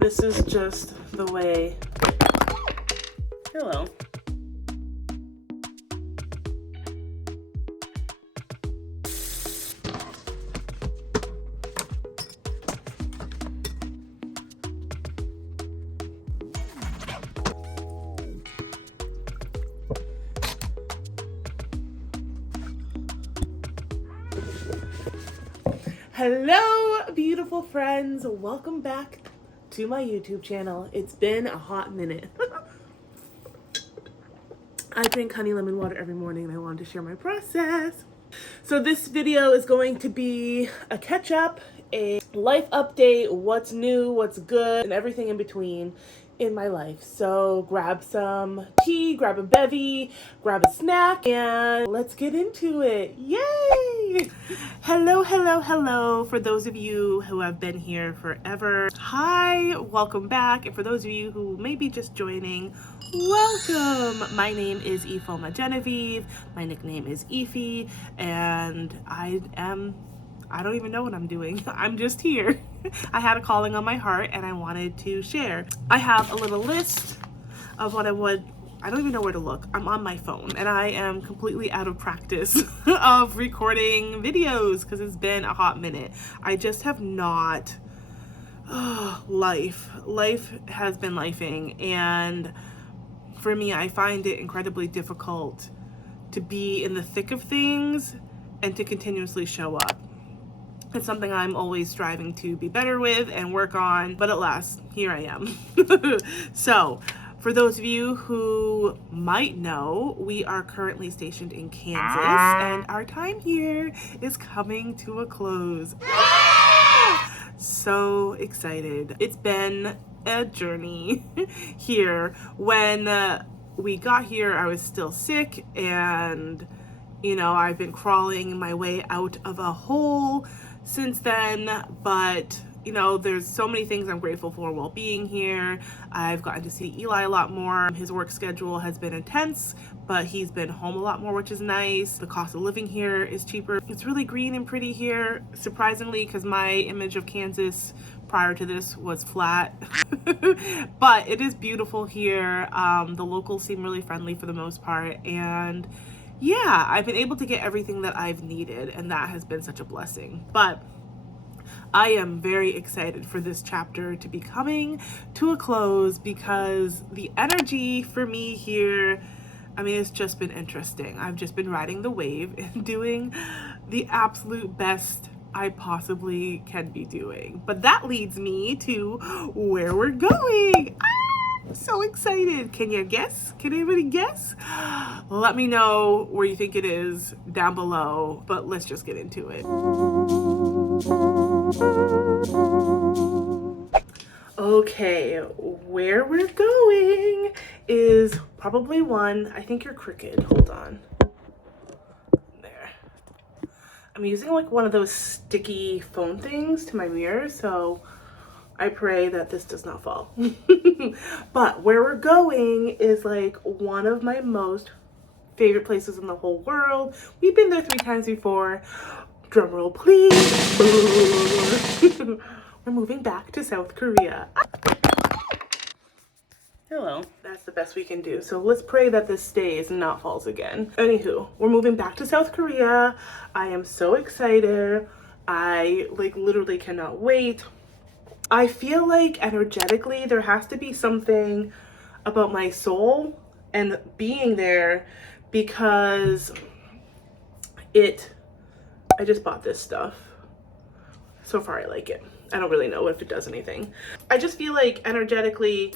This is just the way. Hello. Hello, beautiful friends. Welcome back to my YouTube channel. It's been a hot minute. I drink honey lemon water every morning and I wanted to share my process. So this video is going to be a catch up, a life update, what's new, what's good, and everything in between in my life. So grab some tea, grab a bevy, grab a snack, and let's get into it. Yay! Hello, hello, hello. For those of you who have been here forever, hi, welcome back. And for those of you who may be just joining, welcome. My name is Ifoma Genevieve. My nickname is Ify, and I don't even know what I'm doing. I'm just here. I had a calling on my heart and I wanted to share. I have a little list of what I don't even know where to look. I'm on my phone and I am completely out of practice of recording videos because it's been a hot minute. I just have not, life has been lifing, and for me, I find it incredibly difficult to be in the thick of things and to continuously show up. It's something I'm always striving to be better with and work on, but at last, here I am. So, for those of you who might know, we are currently stationed in Kansas, and our time here is coming to a close. So excited. It's been a journey here. When we got here, I was still sick, and you know, I've been crawling my way out of a hole since then, but you know, there's so many things I'm grateful for while being here. I've gotten to see Eli a lot more. His work schedule has been intense, but he's been home a lot more, which is nice. The cost of living here is cheaper. It's really green and pretty here, surprisingly, because my image of Kansas prior to this was flat. But it is beautiful here. The locals seem really friendly for the most part, and yeah, I've been able to get everything that I've needed, and that has been such a blessing. But I am very excited for this chapter to be coming to a close because the energy for me here, I mean, it's just been interesting. I've just been riding the wave and doing the absolute best I possibly can be doing. But that leads me to where we're going. I'm so excited. Can you guess? Can anybody guess? Let me know where you think it is down below, but let's just get into it. Okay, where we're going is probably one. I think you're crooked. Hold on. There. I'm using like one of those sticky phone things to my mirror, so I pray that this does not fall. But where we're going is like one of my most favorite places in the whole world. We've been there 3 times before. Drum roll, please. We're moving back to South Korea. Hello. That's the best we can do. So let's pray that this stays and not falls again. Anywho, we're moving back to South Korea. I am so excited. I like literally cannot wait. I feel like energetically there has to be something about my soul and being there because I just bought this stuff. So far I like it. I don't really know if it does anything. I just feel like energetically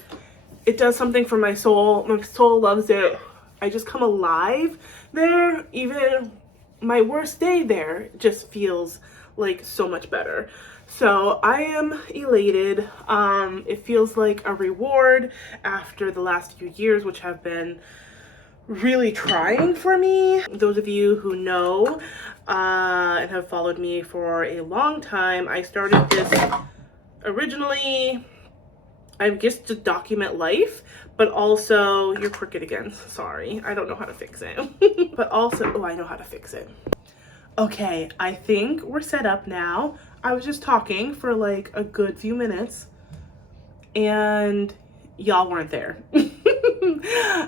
it does something for my soul. My soul loves it. I just come alive there. Even my worst day there just feels like so much better. So I am elated. It feels like a reward after the last few years, which have been really trying for me. Those of you who know and have followed me for a long time, I started this originally, I guess, to document life, but also, you're crooked again, sorry, I don't know how to fix it. But also, oh, I know how to fix it. Okay, I think we're set up now. I was just talking for like a good few minutes and y'all weren't there.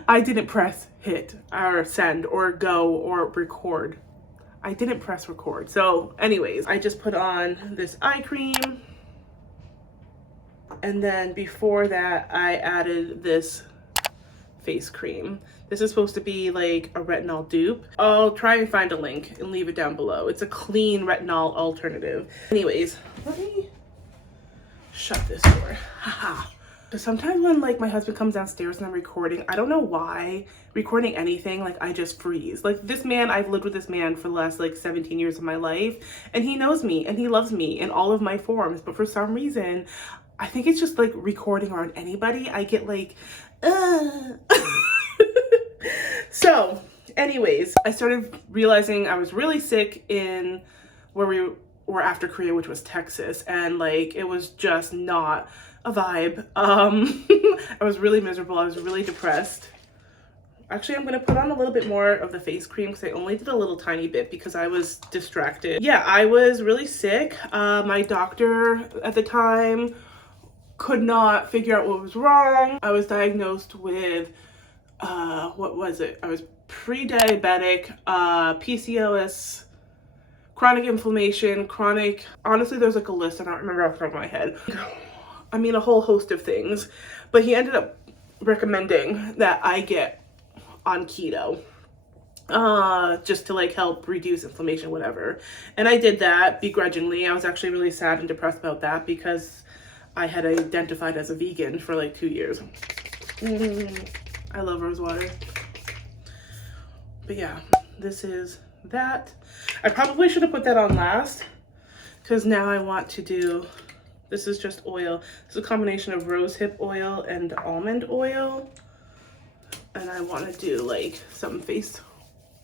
I didn't press hit or send or go or record. I didn't press record. So anyways, I just put on this eye cream. And then before that, I added this face cream. This is supposed to be like a retinol dupe. I'll try and find a link and leave it down below. It's a clean retinol alternative. Anyways, let me shut this door. Haha. Because sometimes when like my husband comes downstairs and I'm recording, I don't know why, recording anything, like I just freeze. Like this man, I've lived with this man for the last like 17 years of my life, and he knows me and he loves me in all of my forms. But for some reason, I think it's just like recording around anybody, I get like, So anyways, I started realizing I was really sick in where we were after Korea, which was Texas. And like, it was just not a vibe. I was really miserable. I was really depressed. Actually, I'm going to put on a little bit more of the face cream because I only did a little tiny bit because I was distracted. Yeah, I was really sick. My doctor at the time could not figure out what was wrong. I was diagnosed with, what was it? I was pre-diabetic, PCOS, chronic inflammation, honestly, there's like a list. I don't remember off the top of my head. I mean, a whole host of things. But he ended up recommending that I get on keto, just to like help reduce inflammation, whatever. And I did that begrudgingly. I was actually really sad and depressed about that because I had identified as a vegan for like 2 years. I love rose water. But yeah, this is that. I probably should have put that on last because now I want to do, this is just oil. It's a combination of rosehip oil and almond oil. And I want to do like some face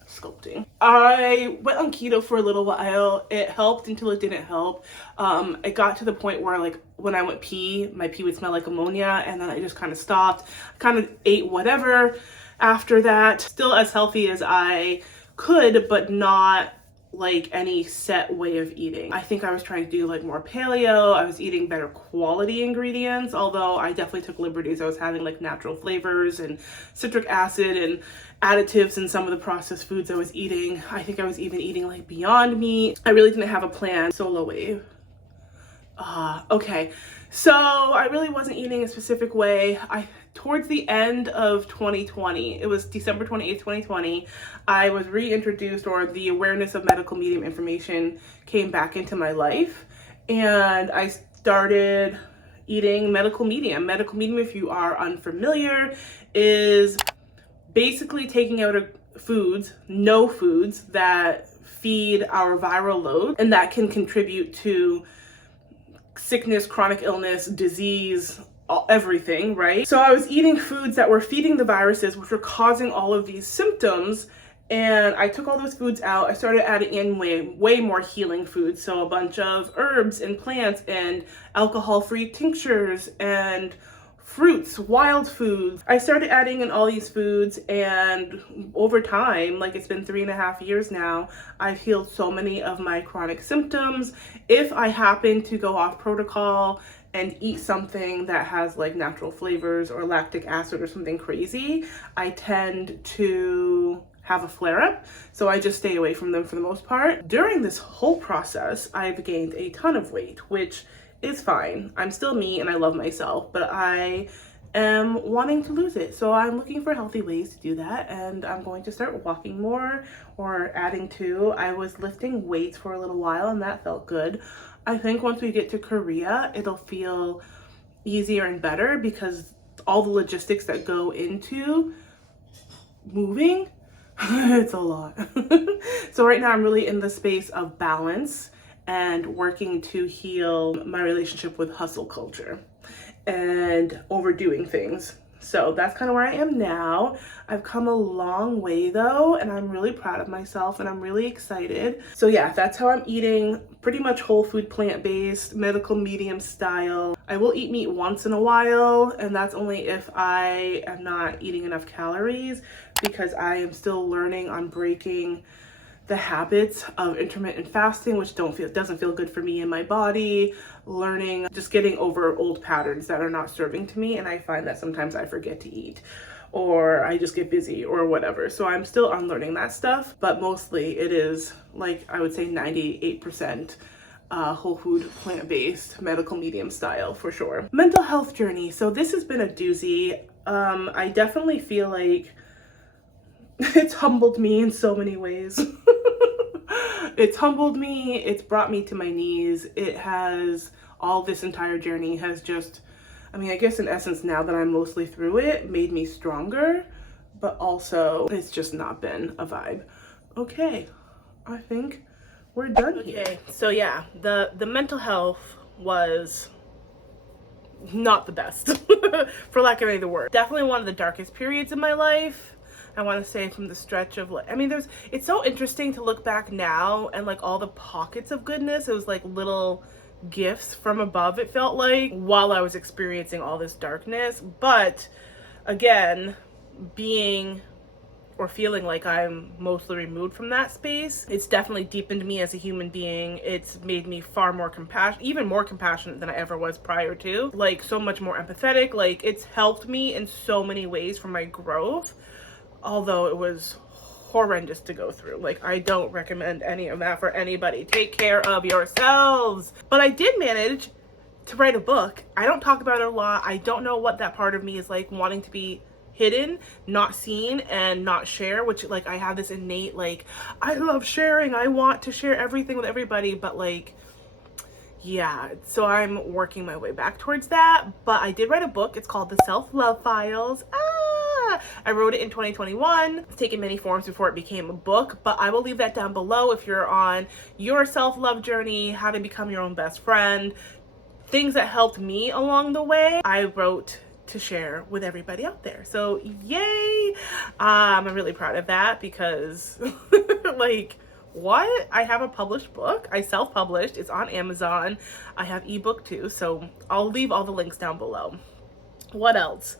sculpting. I went on keto for a little while. It helped until it didn't help. It got to the point where like when I went pee, my pee would smell like ammonia, and then I just kind of stopped. Kind of ate whatever after that. Still as healthy as I could, but not like any set way of eating. I think I was trying to do like more paleo. I was eating better quality ingredients, although I definitely took liberties. I was having like natural flavors and citric acid and additives in some of the processed foods I was eating. I think I was even eating like Beyond Meat. I really didn't have a plan. Solo wave. Okay. So I really wasn't eating a specific way. Towards the end of 2020, it was December 28th, 2020, I was reintroduced, or the awareness of medical medium information came back into my life, and I started eating medical medium. Medical medium, if you are unfamiliar, is basically taking out no foods that feed our viral load, and that can contribute to sickness, chronic illness, disease, everything, right? So I was eating foods that were feeding the viruses, which were causing all of these symptoms, and I took all those foods out. I started adding in way more healing foods, so a bunch of herbs and plants and alcohol-free tinctures and fruits, wild foods. I started adding in all these foods, and over time, like it's been 3.5 years now, I've healed so many of my chronic symptoms. If I happen to go off protocol and eat something that has like natural flavors or lactic acid or something crazy, I tend to have a flare-up, so I just stay away from them for the most part. During this whole process, I've gained a ton of weight, which is fine. I'm still me and I love myself, but I am wanting to lose it. So I'm looking for healthy ways to do that, and I'm going to start walking more or adding to. I was lifting weights for a little while and that felt good. I think once we get to Korea, it'll feel easier and better because all the logistics that go into moving, it's a lot. So right now I'm really in the space of balance and working to heal my relationship with hustle culture and overdoing things. So that's kind of where I am now. I've come a long way though, and I'm really proud of myself and I'm really excited. So yeah, that's how I'm eating. Pretty much whole food, plant-based, medical medium style. I will eat meat once in a while, and that's only if I am not eating enough calories, because I am still learning on breaking the habits of intermittent fasting, which doesn't feel good for me and my body, learning, just getting over old patterns that are not serving to me. And I find that sometimes I forget to eat, or I just get busy or whatever. So I'm still unlearning that stuff, but mostly it is, like, I would say 98% whole food, plant-based, medical medium style for sure. Mental health journey. So this has been a doozy. I definitely feel like it's humbled me in so many ways. It's humbled me. It's brought me to my knees. It has, all this entire journey has just, I mean, I guess in essence, now that I'm mostly through it, made me stronger, but also it's just not been a vibe. Okay, I think we're done here. Okay, so yeah, the mental health was not the best, for lack of any other word. Definitely one of the darkest periods in my life. I want to say from the stretch of, like, I mean, it's so interesting to look back now and like all the pockets of goodness. It was like little gifts from above, it felt like, while I was experiencing all this darkness. But again, being or feeling like I'm mostly removed from that space, it's definitely deepened me as a human being. It's made me far more compassionate, even more compassionate than I ever was prior to, like so much more empathetic. Like, it's helped me in so many ways for my growth, although it was horrendous to go through. Like, I don't recommend any of that for anybody. Take care of yourselves. But I did manage to write a book. I don't talk about it a lot. I don't know what that part of me is like, wanting to be hidden, not seen, and not share, which, like, I have this innate, like, I love sharing. I want to share everything with everybody, but like, yeah, so I'm working my way back towards that. But I did write a book. It's called The Self-Love Files. I wrote it in 2021. It's taken many forms before it became a book, but I will leave that down below if you're on your self-love journey, how to become your own best friend, things that helped me along the way. I wrote to share with everybody out there. So yay! I'm really proud of that because like, what? I have a published book. I self-published. It's on Amazon. I have ebook too, so I'll leave all the links down below. What else?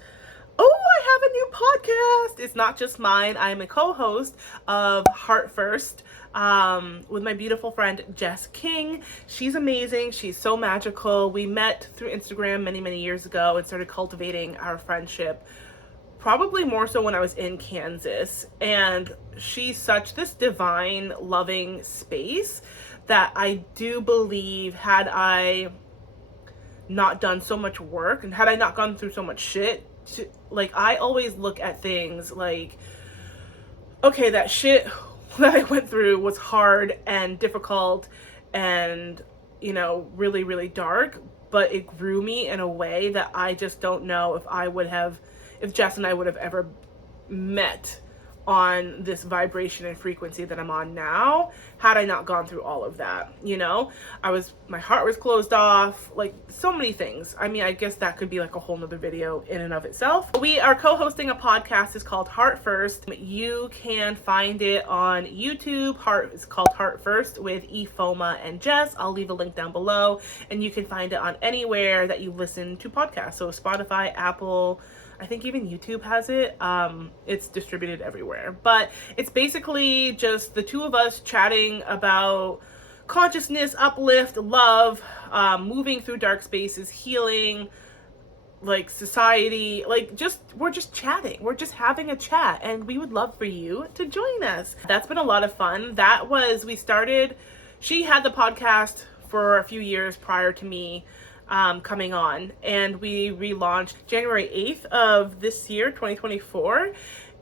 Oh, I have a new podcast. It's not just mine. I'm a co-host of HEARTFIRST with my beautiful friend Jess King. She's amazing. She's so magical. We met through Instagram many years ago and started cultivating our friendship, probably more so when I was in Kansas. And she's such this divine, loving space that I do believe, had I not done so much work and had I not gone through so much shit, like, I always look at things like, okay, that shit that I went through was hard and difficult and, you know, really dark, but it grew me in a way that I just don't know if Jess and I would have ever met on this vibration and frequency that I'm on now, had I not gone through all of that. You know, my heart was closed off, like so many things. I mean, I guess that could be like a whole nother video in and of itself. We are co-hosting a podcast. It's called HEARTFIRST. You can find it on YouTube. It's called HEARTFIRST with Ifoma and Jess. I'll leave a link down below, and you can find it on anywhere that you listen to podcasts. So Spotify, Apple, I think even YouTube has it. It's distributed everywhere. But it's basically just the two of us chatting about consciousness, uplift, love, moving through dark spaces, healing, like society, like we're just chatting. We're just having a chat, and we would love for you to join us. That's been a lot of fun. She had the podcast for a few years prior to me coming on, and we relaunched January 8th of this year, 2024,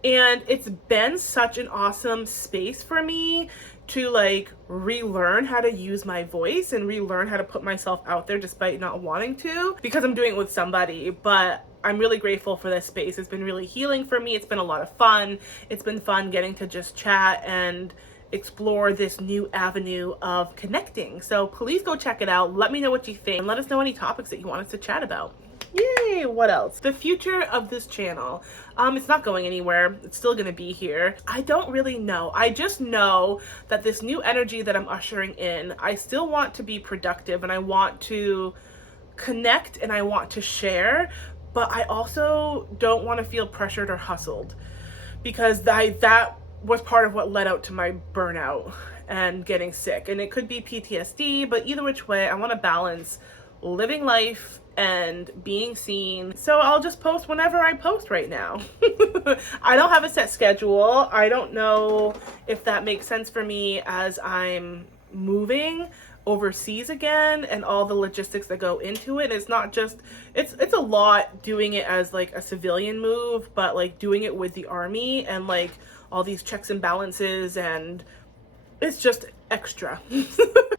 and it's been such an awesome space for me to like relearn how to use my voice and relearn how to put myself out there despite not wanting to, because I'm doing it with somebody. But I'm really grateful for this space. It's been really healing for me. It's been a lot of fun. It's been fun getting to just chat and explore this new avenue of connecting. So please go check it out. Let me know what you think, and let us know any topics that you want us to chat about. Yay! What else? The future of this channel. It's not going anywhere. It's still gonna be here. I don't really know. I just know that this new energy that I'm ushering in, I still want to be productive, and I want to connect, and I want to share, but I also don't want to feel pressured or hustled, because that was part of what led out to my burnout and getting sick. And it could be PTSD, but either which way, I want to balance living life and being seen. So I'll just post whenever I post right now. I don't have a set schedule. I don't know if that makes sense for me as I'm moving overseas again and all the logistics that go into it. It's not just, it's a lot doing it as like a civilian move, but like doing it with the army and like all these checks and balances, and it's just extra.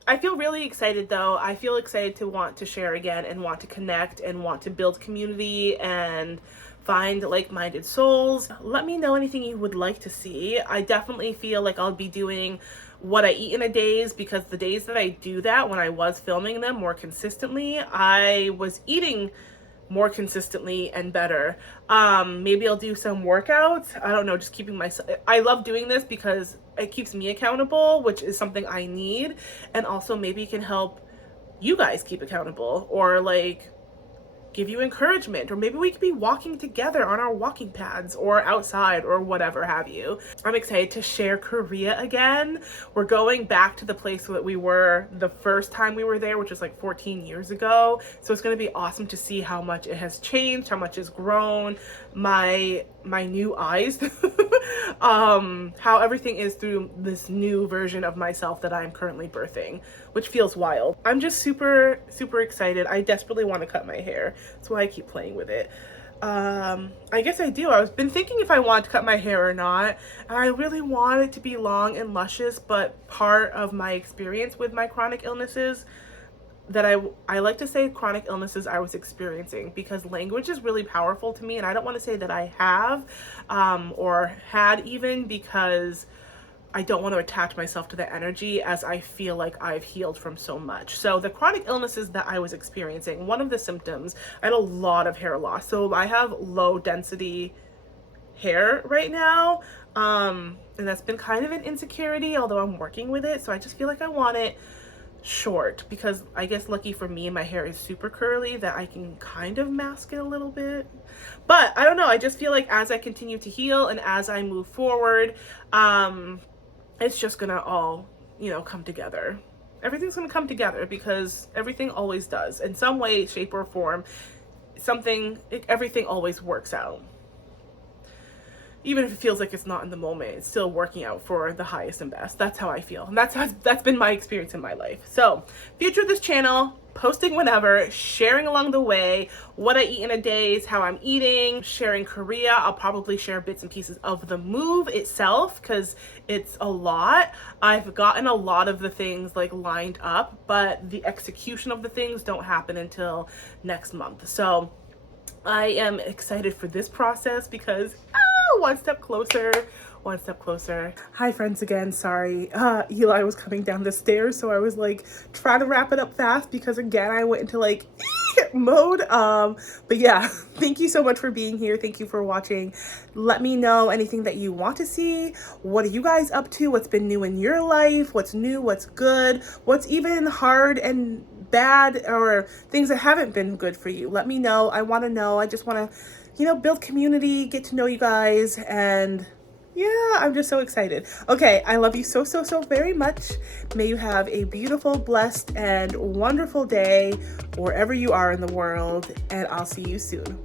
I feel really excited though. I feel excited to want to share again and want to connect and want to build community and find like-minded souls. Let me know anything you would like to see. I definitely feel like I'll be doing what I eat in a days, because the days that I do that, when I was filming them more consistently, I was eating more consistently and better. Maybe I'll do some workouts. I don't know, just keeping myself, I love doing this because it keeps me accountable, which is something I need. And also maybe it can help you guys keep accountable, or like give you encouragement, or maybe we could be walking together on our walking pads or outside or whatever have you. I'm excited to share Korea again. We're going back to the place that we were the first time we were there, which was like 14 years ago. So it's going to be awesome to see how much it has changed, how much has grown, my new eyes, how everything is through this new version of myself that I'm currently birthing, which feels wild. I'm just super excited. I desperately want to cut my hair. That's why I keep playing with it. I guess I do. I've been thinking if I want to cut my hair or not. I really want it to be long and luscious, but part of my experience with my chronic illnesses, that I like to say chronic illnesses I was experiencing, because language is really powerful to me, and I don't want to say that I have or had even, because I don't want to attach myself to the energy, as I feel like I've healed from so much. So the chronic illnesses that I was experiencing, one of the symptoms, I had a lot of hair loss. So I have low density hair right now, and that's been kind of an insecurity, although I'm working with it. So I just feel like I want it short, because I guess lucky for me, my hair is super curly, that I can kind of mask it a little bit. But I don't know, I just feel like as I continue to heal and as I move forward, it's just gonna all, come together. Everything's gonna come together, because everything always does in some way, shape, or form. Everything always works out. Even if it feels like it's not in the moment, it's still working out for the highest and best. That's how I feel. And that's been my experience in my life. So, future of this channel, posting whenever, sharing along the way, what I eat in a day, how I'm eating, sharing Korea. I'll probably share bits and pieces of the move itself, because it's a lot. I've gotten a lot of the things like lined up, but the execution of the things don't happen until next month. So I am excited for this process, because one step closer, one step closer. Hi friends again, sorry. Eli was coming down the stairs, so I was like trying to wrap it up fast, because again, I went into like mode. But yeah, thank you so much for being here. Thank you for watching. Let me know anything that you want to see. What are you guys up to? What's been new in your life? What's new? What's good? What's even hard and bad, or things that haven't been good for you? Let me know. I want to know. I just want to build community, get to know you guys, and yeah, I'm just so excited. Okay, I love you so very much. May you have a beautiful, blessed, and wonderful day wherever you are in the world, and I'll see you soon.